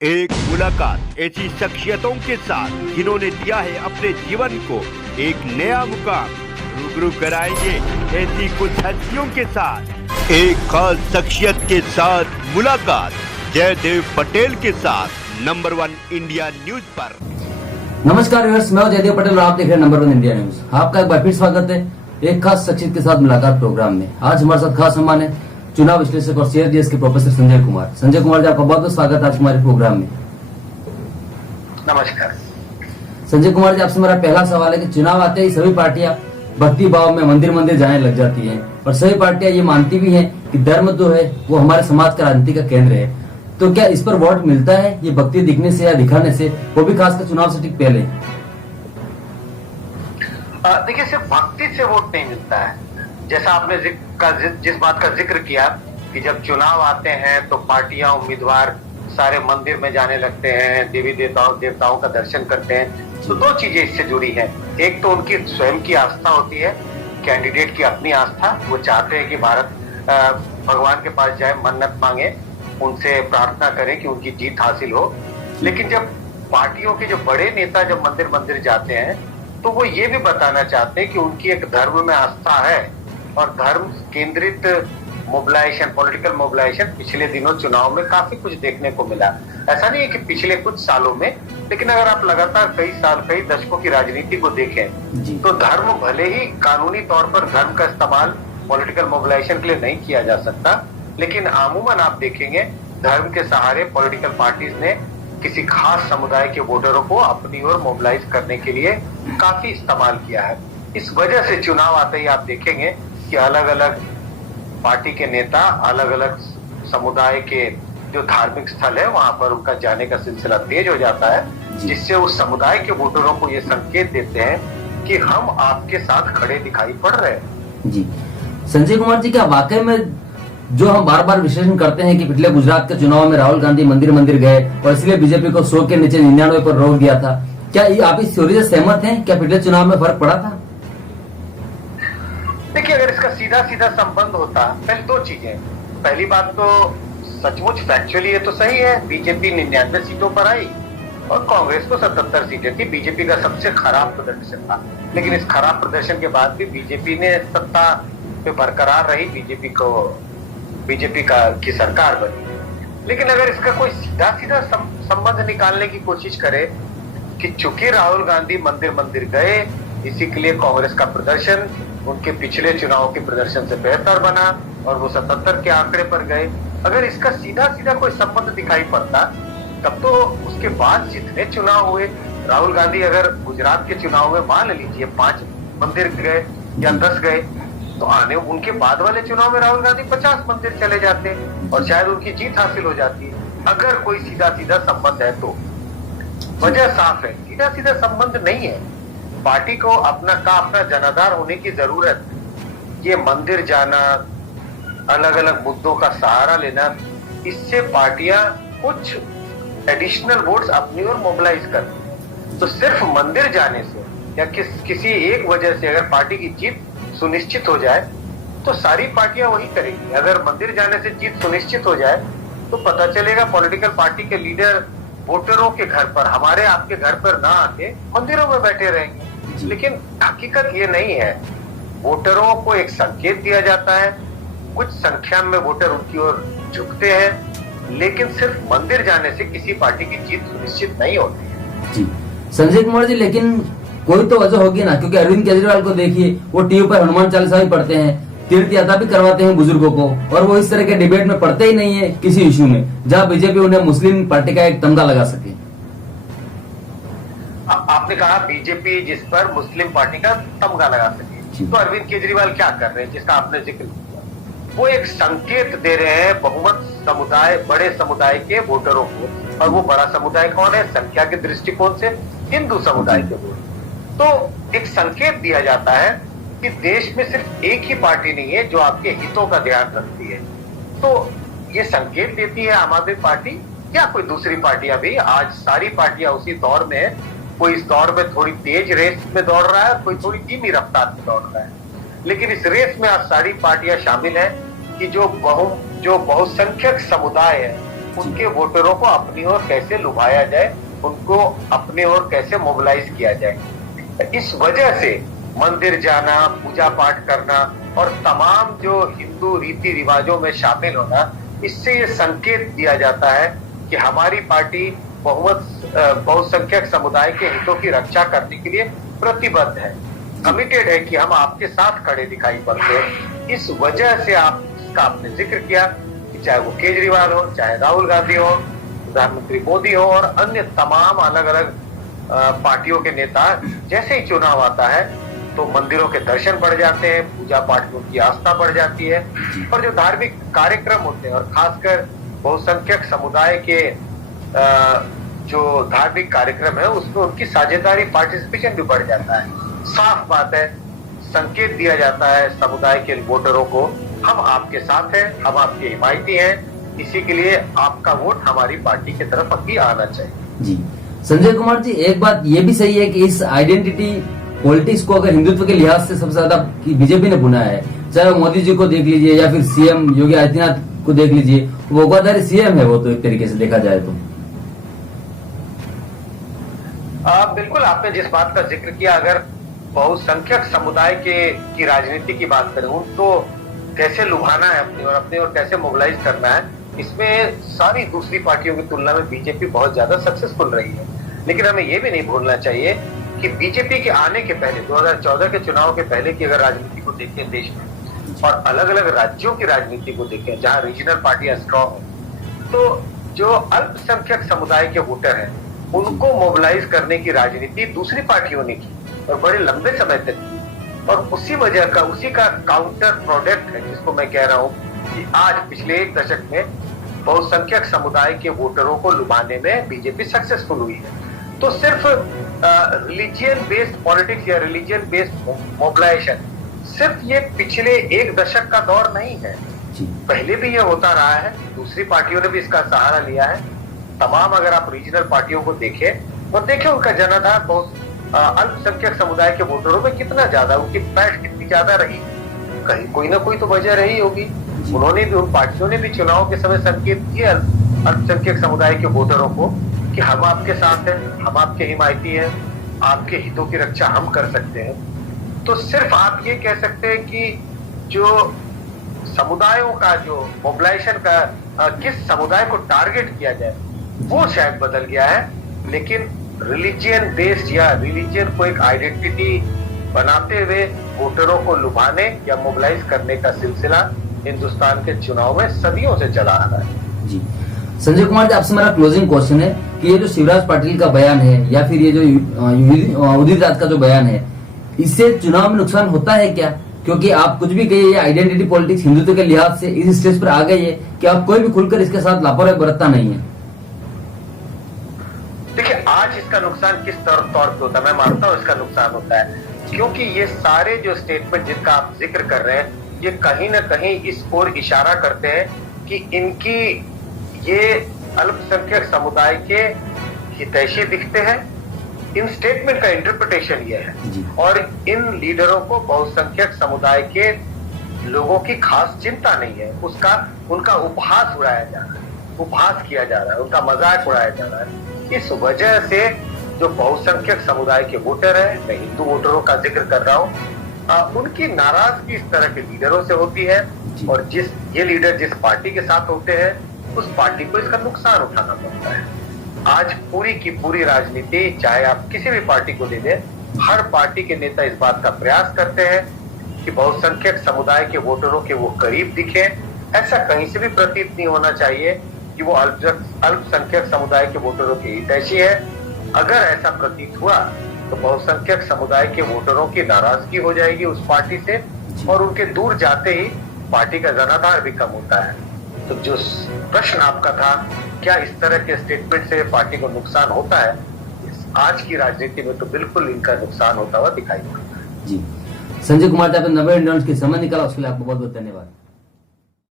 एक मुलाकात ऐसी शख्सियतों के साथ जिन्होंने दिया है अपने जीवन को एक नया मुकाम। रूबरू कराएंगे ऐसी कुछ हस्तियों के साथ एक खास शख्सियत के साथ मुलाकात जयदेव पटेल के साथ नंबर 1 इंडिया न्यूज पर। नमस्कार व्यूअर्स, मैं जयदेव पटेल और आप देख रहे हैं नंबर 1 इंडिया न्यूज। आपका एक बार फिर स्वागत है एक खास शख्सियत के साथ मुलाकात प्रोग्राम में। आज हमारे साथ खास मेहमान है चुनाव विश्लेषक और सीआरजीएस के प्रोफेसर संजय कुमार। संजय कुमार जी, आपका बहुत बहुत स्वागत है आज हमारे प्रोग्राम में। नमस्कार संजय कुमार जी, आपसे मेरा पहला सवाल है कि चुनाव आते ही सभी पार्टियां भक्ति भाव में मंदिर मंदिर जाने लग जाती हैं और सभी पार्टियां ये मानती भी हैं कि धर्म जो है वो हमारे समाज का राजनीति का केंद्र है। तो क्या इस पर वोट मिलता है ये भक्ति दिखने से या दिखाने से, वो भी खासकर चुनाव से ठीक पहले? देखिए, सिर्फ भक्ति से वोट नहीं मिलता है। जैसा आपने जिस बात का जिक्र किया कि जब चुनाव आते हैं तो पार्टियां, उम्मीदवार सारे मंदिर में जाने लगते हैं, देवी देवताओं का दर्शन करते हैं। तो दो चीजें इससे जुड़ी हैं। एक तो उनकी स्वयं की आस्था होती है, कैंडिडेट की अपनी आस्था। वो चाहते हैं कि भारत भगवान के पास जाए, मन्नत मांगे, उनसे प्रार्थना करें कि उनकी जीत हासिल हो। लेकिन जब पार्टियों के जो बड़े नेता जब मंदिर मंदिर जाते हैं तो वो ये भी बताना चाहते हैं कि उनकी एक धर्म में आस्था है। और धर्म केंद्रित मोबिलाइजेशन, पॉलिटिकल मोबिलाइजेशन पिछले दिनों चुनाव में काफी कुछ देखने को मिला। ऐसा नहीं है कि पिछले कुछ सालों में, लेकिन अगर आप लगातार कई साल, कई दशकों की राजनीति को देखें तो धर्म भले ही कानूनी तौर पर धर्म का इस्तेमाल पॉलिटिकल मोबिलाइजेशन के लिए नहीं किया जा सकता, लेकिन आमूमन आप देखेंगे धर्म के सहारे पॉलिटिकल पार्टीज ने किसी खास समुदाय के वोटरों को अपनी ओर मोबिलाइज करने के लिए काफी इस्तेमाल किया है। इस वजह से चुनाव आते ही आप देखेंगे कि अलग अलग पार्टी के नेता अलग अलग समुदाय के जो धार्मिक स्थल है वहां पर उनका जाने का सिलसिला तेज हो जाता है, जिससे उस समुदाय के वोटरों को ये संकेत देते हैं कि हम आपके साथ खड़े दिखाई पड़ रहे हैं। जी संजय कुमार जी, क्या वाकई में जो हम बार बार विश्लेषण करते हैं कि पिछले गुजरात के चुनाव में राहुल गांधी मंदिर मंदिर गए और इसलिए बीजेपी को 100 के नीचे 99 पर रोक दिया था, क्या आप इस थ्योरी से सहमत हैं? क्या पिछले चुनाव में फर्क पड़ा था? देखिए, अगर इसका सीधा सीधा संबंध होता, पहले दो चीजें। पहली बात तो सचमुच फैक्चुअली ये तो सही है, बीजेपी 99 सीटों पर आई और कांग्रेस को 77 सीटें थी। बीजेपी का सबसे खराब प्रदर्शन था, लेकिन इस खराब प्रदर्शन के बाद भी बीजेपी ने सत्ता पे बरकरार रही, बीजेपी की सरकार बनी। लेकिन अगर इसका कोई सीधा सीधा संबंध निकालने की कोशिश करे कि चूंकि राहुल गांधी मंदिर मंदिर गए, इसी के लिए कांग्रेस का प्रदर्शन उनके पिछले चुनाव के प्रदर्शन से बेहतर बना और वो 77 के आंकड़े पर गए, अगर इसका सीधा सीधा कोई संबंध दिखाई पड़ता तब तो उसके बाद जितने चुनाव हुए, राहुल गांधी अगर गुजरात के चुनाव में मान लीजिए 5 मंदिर गए या 10 गए, तो आने उनके बाद वाले चुनाव में राहुल गांधी 50 मंदिर चले जाते और शायद उनकी जीत हासिल हो जाती। अगर कोई सीधा सीधा संबंध है तो वजह साफ है, सीधा सीधा संबंध नहीं है। पार्टी को अपना जनाधार होने की जरूरत। ये मंदिर जाना, अलग अलग मुद्दों का सहारा लेना, इससे पार्टियां कुछ एडिशनल वोट्स अपनी ओर मोबिलाइज करती। तो सिर्फ मंदिर जाने से या किसी एक वजह से अगर पार्टी की जीत सुनिश्चित हो जाए तो सारी पार्टियां वही करेंगी। अगर मंदिर जाने से जीत सुनिश्चित हो जाए तो पता चलेगा पॉलिटिकल पार्टी के लीडर वोटरों के घर पर, हमारे आपके घर पर ना आके मंदिरों में बैठे रहेंगे। लेकिन हकीकत ये नहीं है। वोटरों को एक संकेत दिया जाता है, कुछ संख्या में वोटर उनकी ओर झुकते हैं, लेकिन सिर्फ मंदिर जाने से किसी पार्टी की जीत सुनिश्चित नहीं होती है। जी संजय कुमार जी, लेकिन कोई तो वजह होगी ना, क्योंकि अरविंद केजरीवाल को देखिए, वो टीवी पर हनुमान चालीसा भी पढ़ते हैं, तीर्थ यात्रा भी करवाते हैं बुजुर्गों को, और वो इस तरह के डिबेट में पढ़ते ही नहीं है किसी इश्यू में जहां बीजेपी उन्हें मुस्लिम पार्टी का एक तमगा लगा सके। आपने कहा बीजेपी जिस पर मुस्लिम पार्टी का तमगा लगा सके, तो अरविंद केजरीवाल क्या कर रहे हैं जिसका आपने जिक्र किया? वो एक संकेत दे रहे हैं बहुमत समुदाय, बड़े समुदाय के वोटरों को, और वो बड़ा समुदाय कौन है? संख्या के दृष्टिकोण से हिंदू समुदाय के वोट। तो एक संकेत दिया जाता है कि देश में सिर्फ एक ही पार्टी नहीं है जो आपके हितों का ध्यान रखती है। तो ये संकेत देती है आम आदमी पार्टी या कोई दूसरी पार्टियां भी। आज सारी पार्टियां उसी दौर में है, कोई इस दौर में थोड़ी तेज रेस में दौड़ रहा है, कोई थोड़ी धीमी रफ्तार में दौड़ रहा है, लेकिन इस रेस में आज सारी पार्टियां शामिल है कि जो बहुसंख्यक समुदाय है उनके वोटरों को अपनी ओर कैसे लुभाया जाए, उनको अपनी ओर कैसे मोबिलाइज किया जाए। इस वजह से मंदिर जाना, पूजा पाठ करना और तमाम जो हिंदू रीति रिवाजों में शामिल होना, इससे ये संकेत दिया जाता है कि हमारी पार्टी बहुसंख्यक समुदाय के हितों की रक्षा करने के लिए प्रतिबद्ध है, कमिटेड है कि हम आपके साथ खड़े दिखाई पड़ते हैं। इस वजह से इसका आपने जिक्र किया कि चाहे वो केजरीवाल हो, चाहे राहुल गांधी हो, प्रधानमंत्री मोदी हो और अन्य तमाम अलग अलग पार्टियों के नेता, जैसे ही चुनाव आता है तो मंदिरों के दर्शन बढ़ जाते हैं, पूजा पाठ में उनकी आस्था बढ़ जाती है और जो धार्मिक कार्यक्रम होते हैं और खासकर बहुसंख्यक समुदाय के जो धार्मिक कार्यक्रम है उसमें उनकी साझेदारी, पार्टिसिपेशन भी बढ़ जाता है। साफ बात है, संकेत दिया जाता है समुदाय के वोटरों को, हम आपके साथ हैं, हम आपके हिमायती हैं, इसी के लिए आपका वोट हमारी पार्टी की तरफ अभी आना चाहिए। जी संजय कुमार जी, एक बात ये भी सही है कि इस आइडेंटिटी पॉलिटिक्स को अगर हिंदुत्व के लिहाज से सबसे ज्यादा बीजेपी ने बुना है, चाहे वो मोदी जी को देख लीजिए या फिर सीएम योगी आदित्यनाथ को देख लीजिए, वो वफादारी सीएम है वो, तो एक तरीके से देखा जाए तो। बिल्कुल, आपने जिस बात का जिक्र किया, अगर बहुसंख्यक समुदाय की राजनीति की बात करें, उनको कैसे लुभाना है अपनी और कैसे मोबिलाइज करना है, इसमें सारी दूसरी पार्टियों की तुलना में बीजेपी बहुत ज्यादा सक्सेसफुल रही है। लेकिन हमें ये भी नहीं भूलना चाहिए कि बीजेपी के आने के पहले 2014 के चुनाव के पहले की अगर राजनीति को देखें देश में और अलग अलग राज्यों की राजनीति को देखें जहां रीजनल पार्टियां स्ट्रॉन्ग है, तो जो अल्पसंख्यक समुदाय के वोटर हैं उनको मोबिलाइज करने की राजनीति दूसरी पार्टियों ने की और बड़े लंबे समय तक की, और उसी का काउंटर प्रोडक्ट है जिसको मैं कह रहा हूं कि आज पिछले एक दशक में बहुसंख्यक समुदाय के वोटरों को लुभाने में बीजेपी सक्सेसफुल हुई है। तो सिर्फ रिलीजियन बेस्ड पॉलिटिक्स या रिलीजियन बेस्ड मोबिलाइजेशन सिर्फ ये पिछले एक दशक का दौर नहीं है, पहले भी ये होता रहा है, दूसरी पार्टियों ने भी इसका सहारा लिया है। तमाम अगर आप रीजनल पार्टियों को देखें और देखें उनका जनाधार बहुत अल्पसंख्यक समुदाय के वोटरों में कितना ज्यादा, उनकी पैठ कितनी ज्यादा रही, कहीं कोई ना कोई तो वजह रही होगी। उन्होंने भी, उन पार्टियों ने भी चुनाव के समय संकेत दिए अल्पसंख्यक समुदाय के वोटरों को कि हम आपके साथ हैं, हम आपके हिमायती हैं, आपके हितों की रक्षा हम कर सकते हैं। तो सिर्फ आप ये कह सकते हैं कि जो समुदायों का जो मोबिलाइजेशन का किस समुदाय को टारगेट किया जाए वो शायद बदल गया है, लेकिन रिलीजियन बेस्ड या रिलीजियन को एक आइडेंटिटी बनाते हुए वोटरों को लुभाने या मोबिलाइज करने का सिलसिला हिंदुस्तान के चुनाव में सदियों से चला आ रहा है। जी संजय कुमार जी, आपसे मेरा क्लोजिंग क्वेश्चन है कि ये जो शिवराज पाटिल का बयान है या फिर ये जो उदित राज का जो बयान है, इससे चुनाव में नुकसान होता है क्या? क्योंकि आप कुछ भी कहिए, ये आइडेंटिटी पॉलिटिक्स हिंदुत्व के लिहाज से इस स्टेज पर आ गई है कि आप कोई भी खुलकर इसके साथ लापरवाही बरतता नहीं है। देखिए, आज इसका नुकसान किस तौर पे होता है, मैं मानता हूँ इसका नुकसान होता है, क्योंकि ये सारे जो स्टेटमेंट जिनका आप जिक्र कर रहे हैं, ये कहीं ना कहीं इस ओर इशारा करते हैं कि इनकी ये अल्पसंख्यक समुदाय के हितैषी दिखते हैं। इन स्टेटमेंट का इंटरप्रिटेशन ये है और इन लीडरों को बहुसंख्यक समुदाय के लोगों की खास चिंता नहीं है, उनका उपहास उड़ाया जा रहा है, उपहास किया जा रहा है, उनका मजाक उड़ाया जा रहा है। इस वजह से जो बहुसंख्यक समुदाय के वोटर है, मैं हिंदू वोटरों का जिक्र कर रहा हूँ, उनकी नाराजगी इस तरह के लीडरों से होती है और ये लीडर जिस पार्टी के साथ होते हैं उस पार्टी को इसका नुकसान उठाना पड़ता है। आज पूरी की पूरी राजनीति, चाहे आप किसी भी पार्टी को ले लें, हर पार्टी के नेता इस बात का प्रयास करते हैं कि बहुसंख्यक समुदाय के वोटरों के वो करीब दिखे। ऐसा कहीं से भी प्रतीत नहीं होना चाहिए कि वो अल्पसंख्यक समुदाय के वोटरों की हितैषी है। अगर ऐसा प्रतीत हुआ तो बहुसंख्यक समुदाय के वोटरों की नाराजगी हो जाएगी उस पार्टी से और उनके दूर जाते ही पार्टी का जनाधार भी कम होता है। तो जो प्रश्न आपका था, क्या इस तरह के स्टेटमेंट से पार्टी को नुकसान होता है, आज की राजनीति में तो बिल्कुल इनका नुकसान होता हुआ दिखाई पड़ता है। जी संजय कुमार जी, आपने 90 मिनट के समय निकाला, उसके लिए आपको बहुत बहुत धन्यवाद।